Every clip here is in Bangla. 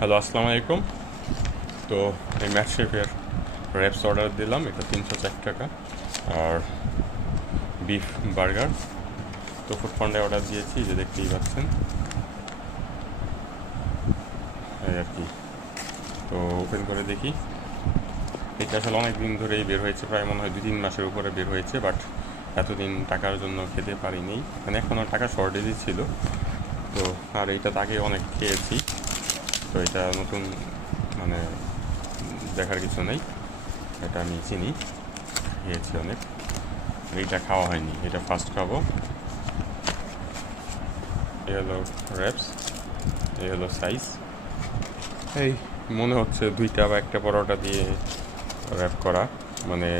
হ্যালো, আসসালামু আলাইকুম। তো এই ম্যাট শেফের র্যাপস অর্ডার দিলাম, এটা 304 টাকা। আর বিফ বার্গার তো ফুড পান্ডায় অর্ডার দিয়েছি, যে দেখতেই পাচ্ছেন এই আর কি। তো ওপেন করে দেখি, এটা আসলে অনেক দিন ধরেই বের হয়েছে, প্রায় মনে হয় 2-3 মাসের উপরে বের হয়েছে, বাট এতদিন টাকার জন্য খেতে পারিনি, মানে এখনও টাকা শর্টেজই ছিল। তো আর এইটা আগে অনেক খেয়েছি, তো এটা নতুন মানে দেখার কিছু নেই, এটা আমি চিনি, খেয়েছি অনেক। এইটা খাওয়া হয়নি, এটা ফার্স্ট খাবো। এ হলো র্যাপস, এ হলো সাইজ। এই মনে হচ্ছে দুইটা বা একটা পরোটা দিয়ে র্যাপ করা, মানে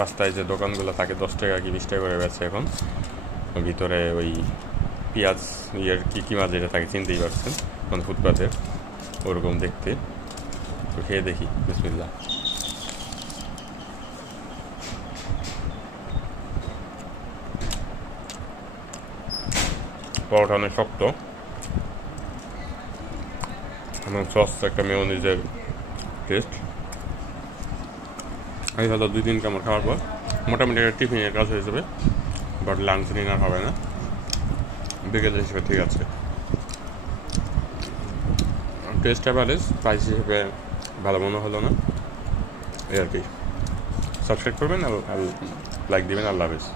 রাস্তায় যে দোকানগুলো থাকে 10 টাকা কি 20 টাকা করে বেচে এখন, ভিতরে ওই পেঁয়াজ ইয়ের কি মাছ যেটা থাকে চিনতেই পারছেন, মানে ফুটপাতের ওরকম দেখতে। তো খেয়ে দেখি, বিসমিল্লাহ। পরোটা অনেক শক্ত এবং সস একটা মেয়োনিজের টেস্ট। এই হলো 2-3 কামড় খাওয়ার পর মোটামুটি একটা টিফিনের কাজ হয়ে যাবে, বাট লাঞ্চ ডিনার হবে না, বিকেলের হিসেবে ঠিক আছে। টেস্ট অ্যাভারেজ, প্রাইস হিসেবে ভালো মনে হলো না, এই আর কি। সাবস্ক্রাইব করবেন আর লাইক দিবেন। আল্লাহ হাফেজ।